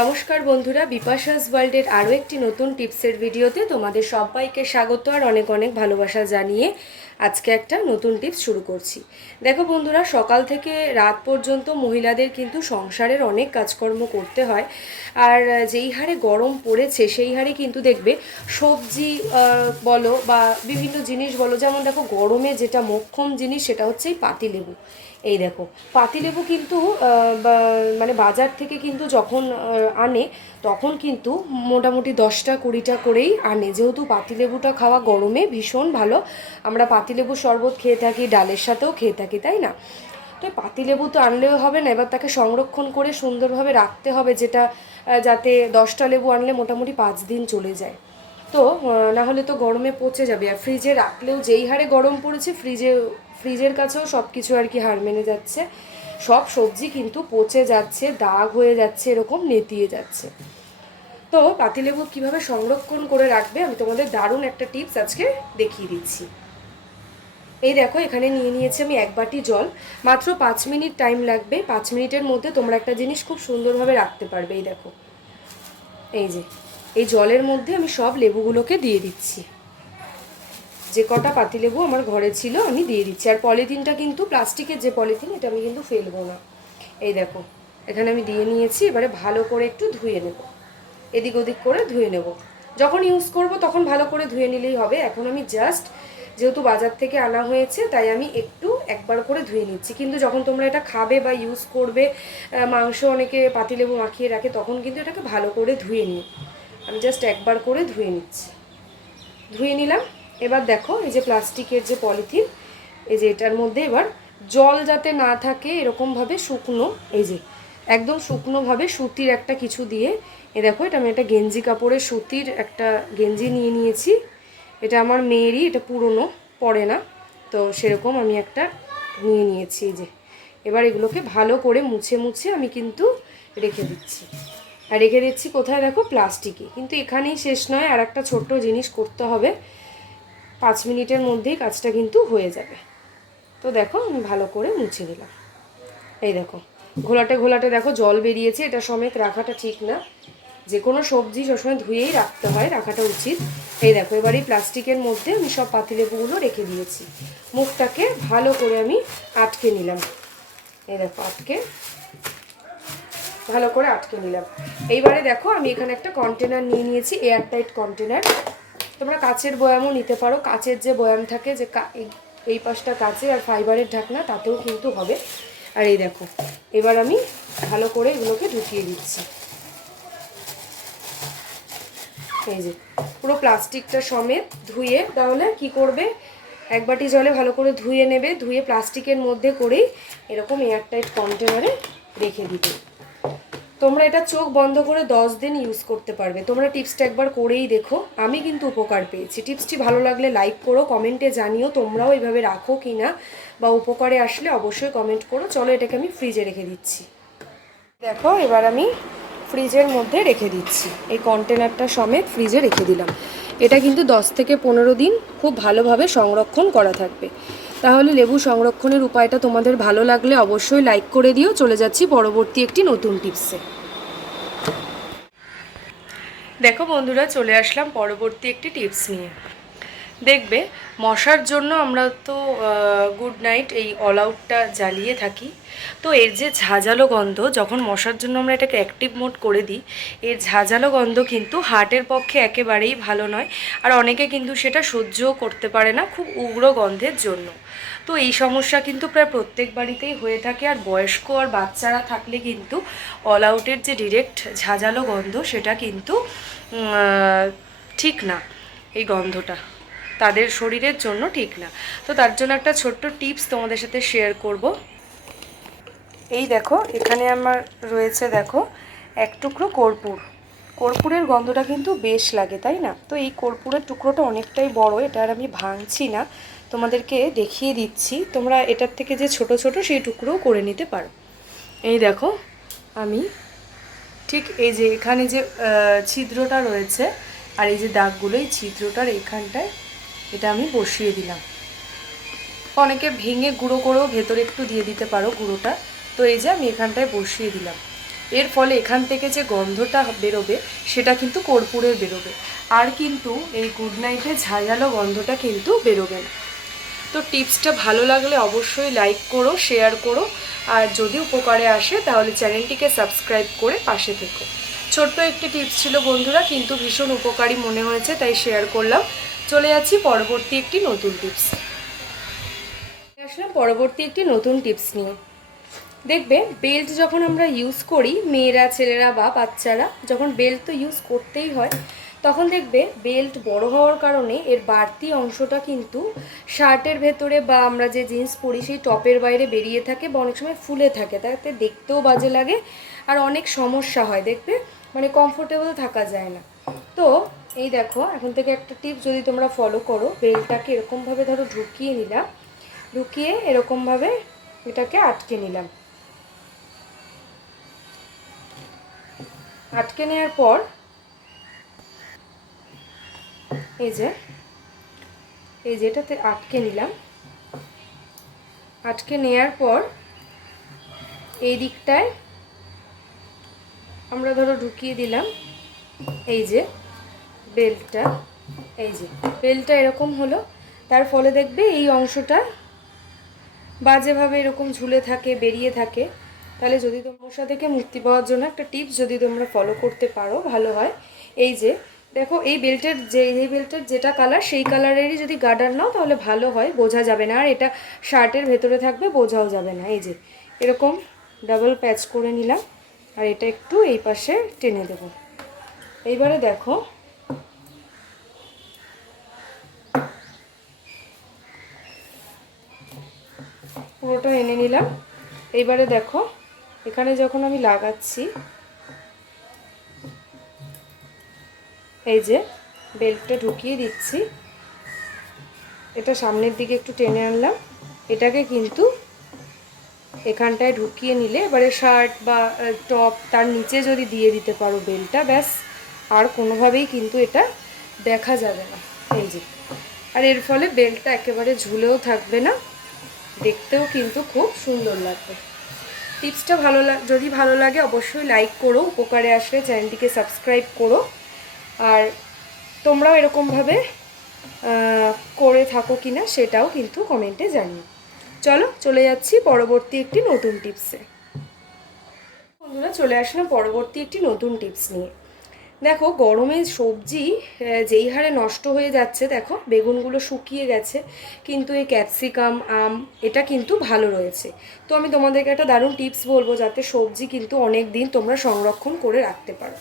নমস্কার বন্ধুরা, বিপাশাস ওয়ার্ল্ডের আরও একটি নতুন টিপসের ভিডিওতে তোমাদের সবাইকে স্বাগত আর অনেক অনেক ভালোবাসা জানিয়ে আজকে একটা নতুন টিপস শুরু করছি। দেখো বন্ধুরা, সকাল থেকে রাত পর্যন্ত মহিলাদের কিন্তু সংসারের অনেক কাজকর্ম করতে হয় আর যেই হারে গরম পড়েছে সেই হারে কিন্তু দেখবে সবজি বলো বা বিভিন্ন জিনিস বলো, যেমন দেখো গরমে যেটা মোক্ষম জিনিস সেটা হচ্ছে এই পাতিলেবু। এই দেখো, পাতিলেবু কিন্তু মানে বাজার থেকে কিন্তু যখন আনে, তখন কিন্তু মোটামুটি দশটা কুড়িটা করেই আনে। যেহেতু পাতিলেবুটা খাওয়া গরমে ভীষণ ভালো, আমরা পাতিলেবু শরবত খেয়ে থাকি, ডালের সাথেও খেয়ে থাকি, তাই না? তো পাতিলেবু তো আনলেও হবে না, এবার তাকে সংরক্ষণ করে সুন্দরভাবে রাখতে হবে, যেটা যাতে দশটা লেবু আনলে মোটামুটি পাঁচ দিন চলে যায়। তো না হলে তো গরমে পচে যাবে। আর ফ্রিজে রাখলেও যেই হারে গরম পড়েছে, ফ্রিজে ফ্রিজের কাছেও সব কিছু আর কি হার মেনে যাচ্ছে। সব সবজি কিন্তু পচে যাচ্ছে, দাগ হয়ে যাচ্ছে, এরকম নেতিয়ে যাচ্ছে। তো পাতিলেবু কীভাবে সংরক্ষণ করে রাখবে? আমি তোমাদের দারুণ একটা টিপস আজকে দেখিয়ে দিচ্ছি। এই দেখো, এখানে নিয়ে নিয়েছি আমি এক বাটি জল। মাত্র পাঁচ মিনিট টাইম লাগবে। পাঁচ মিনিটের মধ্যে তোমরা একটা জিনিস খুব সুন্দরভাবে রাখতে পারবে, এই দেখো। এই যে, এই জলের মধ্যে আমি সব লেবুগুলোকে দিয়ে দিচ্ছি। যে কটা পাতিলেবু আমার ঘরে ছিল, আমি দিয়ে দিচ্ছি। আর পলিথিনটা কিন্তু প্লাস্টিকের যে পলিথিন, এটা আমি কিন্তু ফেলব না। এই দেখো, এখানে আমি দিয়ে নিয়েছি, এবারে ভালো করে একটু ধুয়ে নেব। এদিক ওদিক করে ধুয়ে নেব। যখন ইউজ করব, তখন ভালো করে ধুয়ে নিলেই হবে। এখন আমি জাস্ট যেহেতু বাজার থেকে আনা হয়েছে, তাই আমি একটু একবার করে ধুয়ে নিচ্ছি। কিন্তু যখন তোমরা এটা খাবে বা ইউজ করবে মাংস অনেকে পাতিলেবু মাখিয়ে রাখে, তখন কিন্তু এটাকে ভালো করে ধুয়ে নিই। আমি জাস্ট একবার করে ধুয়ে নিচ্ছি। ধুয়ে নিলাম। এবার দেখো, এই যে প্লাস্টিকের যে পলিথিন, এই যে এটার মধ্যে এবার জল যাতে না থাকে এরকমভাবে শুকনো, এই যে, একদম শুকনোভাবে সুতির একটা কিছু দিয়ে, এ দেখো, এটা আমি একটা গেঞ্জি কাপড়ের সুতির একটা গেঞ্জি নিয়ে নিয়েছি। এটা আমার মেয়েরই, এটা পুরনো পড়ে না, তো সেরকম আমি একটা নিয়ে নিয়েছি, এই যে। এবার এগুলোকে ভালো করে মুছে মুছে আমি কিন্তু রেখে দিচ্ছি। আর রেখে দিচ্ছি কোথায় দেখো? প্লাস্টিকে। কিন্তু এখানেই শেষ নয় আর একটা ছোট্ট জিনিস করতে হবে। পাঁচ মিনিটের মধ্যেই কাজটা কিন্তু হয়ে যাবে। তো দেখো, আমি ভালো করে মুছে দিলাম এই দেখো, ঘোলাটে ঘোলাটে দেখো, জল বেরিয়েছে, এটা সমেত রাখাটা ঠিক না। যে কোনো সবজি সবসময় ধুয়েই রাখতে হয়, রাখাটা উচিত। এই দেখো, এবার এই প্লাস্টিকের মধ্যে আমি সব পাতিলেবুগুলো রেখে দিয়েছি। মুখটাকে ভালো করে আমি আটকে নিলাম। এই দেখো, আটকে, ভালো করে আটকে নিলাম। এইবারে দেখো, আমি এখানে একটা কন্টেনার নিয়ে নিয়েছি এয়ারটাইট কন্টেনার তোমরা কাচের বয়ামও নিতে পারো। কাচের যে বয়াম থাকে, যে এই- পাশটা কাচে আর ফাইবারের ঢাকনা, তাতেও কিন্তু হবে। আর এই দেখো, এবার আমি ভালো করে এগুলোকে ঢুকিয়ে দিচ্ছি। এই যে, পুরো প্লাস্টিকটা সমেত ধুয়ে, তাহলে কি করবে? এক বাটি জলে ভালো করে ধুয়ে নেবে, ধুয়ে প্লাস্টিকের মধ্যে করেই এরকম এয়ারটাইট কন্টেনারে রেখে দিবে। তোমরা এটা চোখ বন্ধ করে দশ দিন ইউজ করতে পারবে। তোমরা টিপসটা একবার করেই দেখো। আমি কিন্তু উপকার পেয়েছি। টিপসটি ভালো লাগলে লাইক করো কমেন্টে জানিও তোমরাও এভাবে রাখো কি না বা উপকারে আসলে অবশ্যই কমেন্ট করো। চলো এটাকে আমি ফ্রিজে রেখে দিচ্ছি। দেখো, এবার আমি ফ্রিজের মধ্যে রেখে দিচ্ছি। এই কন্টেনারটা সমেত ফ্রিজে রেখে দিলাম। এটা কিন্তু দশ থেকে পনেরো দিন খুব ভালোভাবে সংরক্ষণ করা থাকবে। তাহলে লেবু সংরক্ষণের উপায়টা তোমাদের ভালো লাগলে অবশ্যই লাইক করে দিও। চলে যাচ্ছি পরবর্তী একটি নতুন টিপসে দেখো বন্ধুরা, চলে আসলাম পরবর্তী একটি টিপস নিয়ে। দেখবে, মশার জন্য আমরা তো গুড নাইট এই অল আউটটা জ্বালিয়ে থাকি। তো এর যে ঝাঁঝালো গন্ধ, যখন মশার জন্য আমরা এটাকে অ্যাক্টিভ মোড করে দিই, এর ঝাঁঝালো গন্ধ কিন্তু হার্টের পক্ষে একেবারেই ভালো নয়। আর অনেকে কিন্তু সেটা সহ্যও করতে পারে না খুব উগ্র গন্ধের জন্য। তো এই সমস্যা কিন্তু প্রায় প্রত্যেক বাড়িতেই হয়ে থাকে। আর বয়স্ক আর বাচ্চারা থাকলে কিন্তু অল আউটের যে ডিরেক্ট ঝাঁঝালো গন্ধ, সেটা কিন্তু ঠিক না এই গন্ধটা। তাদের শরীরের জন্য ঠিক না। তো তার জন্য একটা ছোট্ট টিপস তোমাদের সাথে শেয়ার করব। এই দেখো, এখানে আমার রয়েছে দেখো, এক টুকরো কর্পূর। কর্পূরের গন্ধটা কিন্তু বেশ লাগে, তাই না? তো এই কর্পূরের টুকরোটা অনেকটাই বড়, এটা আর আমি ভাঙছি না। তোমাদেরকে দেখিয়ে দিচ্ছি, তোমরা এটার থেকে যে ছোট ছোট সেই টুকরোও করে নিতে পারো। এই দেখো, আমি ঠিক এই যে এখানে যে ছিদ্রটা রয়েছে, আর এই যে দাগগুলো, এই ছিদ্রটার এখানটায় এটা আমি বসিয়ে দিলাম। অনেকে ভেঙে গুঁড়ো করেও ভেতরে একটু দিয়ে দিতে পারো গুঁড়োটা। তো এই যে আমি এখানটায় বসিয়ে দিলাম। এর ফলে এখান থেকে যে গন্ধটা বেরোবে, সেটা কিন্তু কর্পূরের বেরোবে। আর কিন্তু এই গুড নাইটের ঝাঁঝালো গন্ধটা কিন্তু বেরোবে না। তো টিপসটা ভালো লাগলে অবশ্যই লাইক করো, শেয়ার করো। আর যদি উপকারে আসে, তাহলে চ্যানেলটিকে সাবস্ক্রাইব করে পাশে থেকো। ছোট্ট একটি টিপস ছিল বন্ধুরা, কিন্তু ভীষণ উপকারী মনে হয়েছে, তাই শেয়ার করলাম। চলে যাচ্ছি পরবর্তী একটি নতুন টিপস আসলাম পরবর্তী একটি নতুন টিপস নিয়ে। দেখবে বেল্ট যখন আমরা ইউজ করি, মেয়েরা, ছেলেরা বা বাচ্চারা, যখন বেল্ট তো ইউজ করতেই হয়, তখন দেখবে বেল্ট বড় হওয়ার কারণে এর বাড়তি অংশটা কিন্তু শার্টের ভেতরে বা আমরা যে জিন্স পরি, সেই টপের বাইরে বেরিয়ে থাকে বা অনেক সময় ফুলে থাকে। তাতে দেখতেও বাজে লাগে আর অনেক সমস্যা হয়। দেখবে মানে কমফোর্টেবল থাকা যায় না। তো এই দেখো, এখন থেকে একটা টিপ যদি তোমরা ফলো করো, বেলটাকে এরকমভাবে ধরো ঢুকিয়ে নিলাম, ঢুকিয়ে এরকমভাবে এটাকে আটকে নিলাম। আটকে নেওয়ার পর, এই যে, এই যেটাতে আটকে নিলাম। আটকে নেয়ার পর, এই দিকটায় আমরা ধরো ঢুকিয়ে দিলাম, এই যে বেল্টটা এই যে বেল্টটা এরকম হলো, তার ফলে দেখবে এই অংশটা বাজেভাবে এরকম ঝুলে থাকে, বেরিয়ে থাকে। তাহলে যদি সমস্যা থেকে মুক্তি পাওয়ার জন্য একটা টিপস যদি তোমরা ফলো করতে পারো, ভালো হয়। এই যে, দেখো এই বেল্টের যে, এই বেল্টের যেটা কালার সেই কালারেরই যদি গার্ডার নাও, তাহলে ভালো হয়, বোঝা যাবে না। আর এটা শার্টের ভেতরে থাকবে, বোঝাও যাবে না। এই যে, এরকম ডাবল প্যাচ করে নিলাম। আর এটা একটু এই পাশে টেনে দেবো। এইবারে দেখো নিলাম। এইবারে দেখো, এখানে যখন আমি লাগাচ্ছি, এই যে বেল্টটা ঢুকিয়ে দিচ্ছি, এটা সামনের দিকে একটু টেনে আনলাম। এটাকে কিন্তু এখানটায় ঢুকিয়ে নিলে এবারে শার্ট বা টপ তার নিচে যদি দিয়ে দিতে পারো বেল্টটা, ব্যাস, আর কোনোভাবেই কিন্তু এটা দেখা যাবে না। এই যে। আর এর ফলে বেল্টটা একেবারে ঝুলেও থাকবে না। দেখতেও কিন্তু খুব সুন্দর লাগবে। টিপসটা ভালো লাগ যদি ভালো লাগে অবশ্যই লাইক করো, উপকারে আসলে চ্যানেলটিকে সাবস্ক্রাইব করো। আর তোমরাও এরকমভাবে করে থাকো কি না সেটাও কিন্তু কমেন্টে জানিও। চলো, চলে যাচ্ছি পরবর্তী একটি নতুন টিপসে বন্ধুরা, চলে আসলাম পরবর্তী একটি নতুন টিপস নিয়ে। দেখো, গরমে সবজি যেই হারে নষ্ট হয়ে যাচ্ছে, দেখো, বেগুনগুলো শুকিয়ে গেছে, কিন্তু এই ক্যাপসিকাম, আম, এটা কিন্তু ভালো রয়েছে। তো আমি তোমাদেরকে একটা দারুণ টিপস বলব, যাতে সবজি কিন্তু অনেক দিন তোমরা সংরক্ষণ করে রাখতে পারো।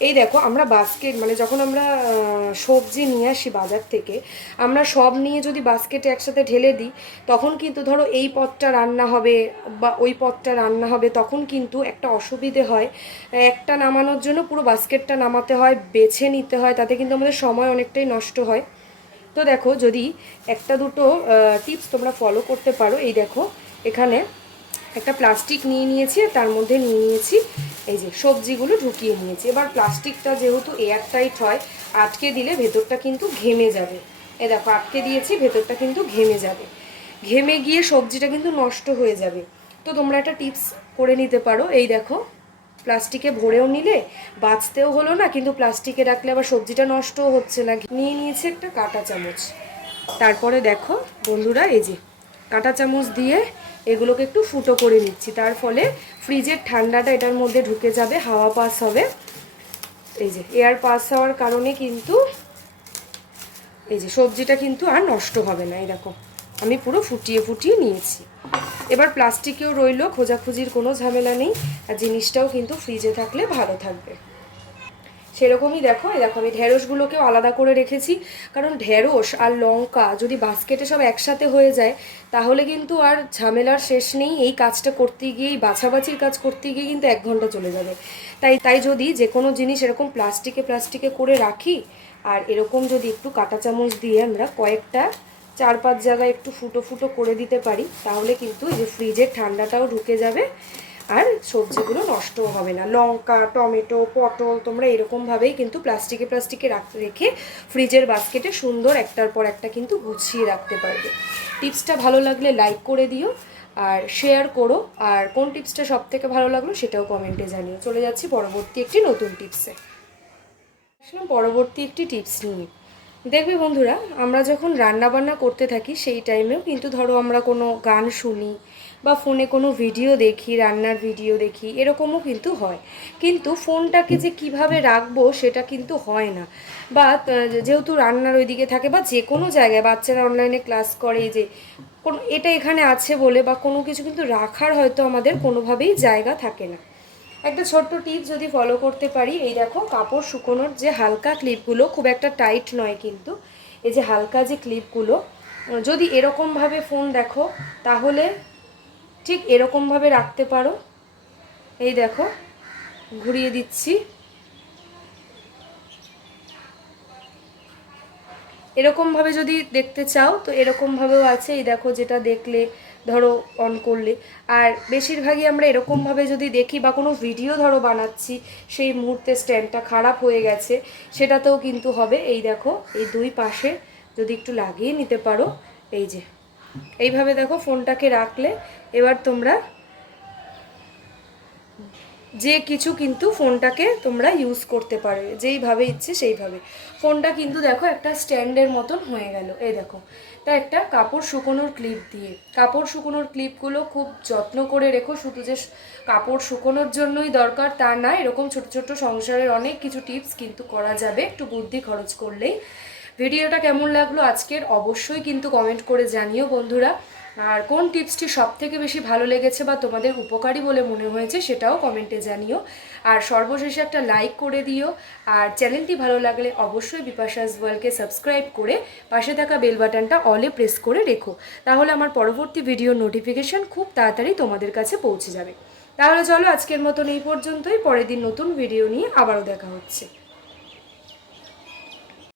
এই দেখো, আমরা বাস্কেট মানে যখন আমরা সবজি নিয়ে আসি বাজার থেকে, আমরা সব নিয়ে যদি বাস্কেটে একসাথে ঢেলে দিই, তখন কিন্তু ধরো এই পদটা রান্না হবে বা ওই পদটা রান্না হবে, তখন কিন্তু একটা অসুবিধে হয়। একটা নামানোর জন্য পুরো বাস্কেটটা নামাতে হয়, বেছে নিতে হয়, তাতে কিন্তু আমাদের সময় অনেকটাই নষ্ট হয়। তো দেখো, যদি একটা দুটো টিপস তোমরা ফলো করতে পারো, এই দেখো, এখানে একটা প্লাস্টিক নিয়ে নিয়েছি আর তার মধ্যে নিয়ে নিয়েছি এই যে সবজিগুলো ঢুকিয়ে নিয়েছি। এবার প্লাস্টিকটা যেহেতু এয়ার টাইট হয়, আটকে দিলে ভেতরটা কিন্তু ঘেমে যাবে। এ দেখো, আটকে দিয়েছি, ভেতরটা কিন্তু ঘেমে যাবে। ঘেমে গিয়ে সবজিটা কিন্তু নষ্ট হয়ে যাবে। তো তোমরা একটা টিপস করে নিতে পারো। এই দেখো, প্লাস্টিকে ভরেও নিলে, বাঁচতেও হলো না, কিন্তু প্লাস্টিকে রাখলে আবার সবজিটা নষ্টও হচ্ছে না। নিয়ে নিয়েছি একটা কাঁটা চামচ। তারপরে দেখো বন্ধুরা, এই যে কাঁটা চামচ দিয়ে এগুলোকে একটু ফুটো করে নিচ্ছি। তার ফলে ফ্রিজের ঠান্ডাটা এটার মধ্যে ঢুকে যাবে, হাওয়া পাস হবে। এই যে এয়ার পাস হওয়ার কারণে কিন্তু এই যে, সবজিটা কিন্তু আর নষ্ট হবে না দেখো। আমি পুরো ফুটিয়ে ফুটিয়ে নিয়েছি। এবার প্লাস্টিকেও রইল, খোঁজাখুঁজির কোনো ঝামেলা নেই, আর জিনিসটাও কিন্তু ফ্রিজে থাকলে ভালো থাকবে। সেরকমই দেখো, এই দেখো আমি ঢেঁড়সগুলোকেও আলাদা করে রেখেছি। কারণ ঢেঁড়স আর লঙ্কা যদি বাস্কেটে সব একসাথে হয়ে যায়, তাহলে কিন্তু আর ঝামেলার শেষ নেই। এই কাজটা করতে গিয়েই, বাছাবাছির কাজ করতে গিয়ে কিন্তু এক ঘণ্টা চলে যাবে। তাই তাই যদি যে কোনো জিনিস এরকম প্লাস্টিকে প্লাস্টিকে করে রাখি, আর এরকম যদি একটু কাঁটা চামচ দিয়ে আমরা কয়েকটা, চার পাঁচ জায়গায় একটু ফুটো ফুটো করে দিতে পারি, তাহলে কিন্তু এই যে ফ্রিজের ঠান্ডাটাও ঢুকে যাবে। আর সবজিগুলো নষ্টও হবে না। লঙ্কা, টমেটো, পটল তোমরা এরকমভাবেই কিন্তু প্লাস্টিকে প্লাস্টিকে রেখে ফ্রিজের বাস্কেটে সুন্দর একটার পর একটা কিন্তু গুছিয়ে রাখতে পারবে। টিপসটা ভালো লাগলে লাইক করে দিও আর শেয়ার করো। আর কোন টিপসটা সব থেকে ভালো লাগল সেটাও কমেন্টে জানিও। চলে যাচ্ছি পরবর্তী একটি নতুন টিপসে। আসলাম পরবর্তী একটি টিপস নিয়ে। দেখবে বন্ধুরা, আমরা যখন রান্নাবান্না করতে থাকি সেই টাইমেও কিন্তু ধরো আমরা কোনো গান শুনি বা ফোনে কোনো ভিডিও দেখি, রান্নার ভিডিও দেখি, এরকমও কিন্তু হয়। কিন্তু ফোনটাকে যে কীভাবে রাখব সেটা কিন্তু হয় না। বা যেহেতু রান্নার ওইদিকে থাকে বা যে কোনো জায়গায় বাচ্চারা অনলাইনে ক্লাস করে যে কোনো, এটা এখানে আছে বলে বা কোনো কিছু কিন্তু রাখার হয়তো আমাদের কোনোভাবেই জায়গা থাকে না। একটা ছোট্ট টিপ যদি ফলো করতে পারি, এই দেখো কাপড় শুকোনোর যে হালকা ক্লিপগুলো খুব একটা টাইট নয় কিন্তু, এই যে হালকা যে ক্লিপগুলো যদি এরকমভাবে ফোন দেখো, তাহলে ঠিক এরকমভাবে রাখতে পারো। এই দেখো, ঘুরিয়ে দিচ্ছি। এরকমভাবে যদি দেখতে চাও, তো এরকমভাবেও আছে। এই দেখো, যেটা দেখলে ধরো অন করলে। আর বেশিরভাগই আমরা এরকমভাবে যদি দেখি বা কোনো ভিডিও ধরো বানাচ্ছি, সেই মুহূর্তে স্ট্যান্ডটা খারাপ হয়ে গেছে, সেটাতেও কিন্তু হবে। এই দেখো, এই দুই পাশে যদি একটু লাগিয়ে নিতে পারো। এই যে, এইভাবে দেখো ফোনটাকে রাখলে এবার তোমরা যে কিছু কিন্তু ফোনটাকে তোমরা ইউজ করতে পারবে যেইভাবে ইচ্ছে সেইভাবে। ফোনটা কিন্তু দেখো একটা স্ট্যান্ডের মতন হয়ে গেল। এই দেখো, তা একটা কাপড় শুকোনোর ক্লিপ দিয়ে। কাপড় শুকোনোর ক্লিপগুলো খুব যত্ন করে রেখো, শুধু যে কাপড় শুকোনোর জন্যই দরকার তা না, এরকম ছোট ছোট সংসারের অনেক কিছু টিপস কিন্তু করা যাবে, একটু বুদ্ধি খরচ করলেই। ভিডিওটা কেমন লাগল আজকের, অবশ্যই কিন্তু কমেন্ট করে জানিও বন্ধুরা। আর কোন টিপসটি সব থেকে বেশি ভালো লেগেছে বা তোমাদের উপকারী বলে মনে হয়েছে সেটাও কমেন্টে জানিও। আর সর্বশেষে একটা লাইক করে দিও। আর চ্যানেলটি ভালো লাগলে অবশ্যই বিপাশাস ওয়ার্ল্ডকে সাবস্ক্রাইব করে পাশে থাকা বেল বাটনটা অলে প্রেস করে রেখো। তাহলে আমার পরবর্তী ভিডিও নোটিফিকেশান খুব তাড়াতাড়ি তোমাদের কাছে পৌঁছে যাবে। তাহলে চলো আজকের মতন এই পর্যন্তই। পরের দিন নতুন ভিডিও নিয়ে আবারও দেখা হচ্ছে।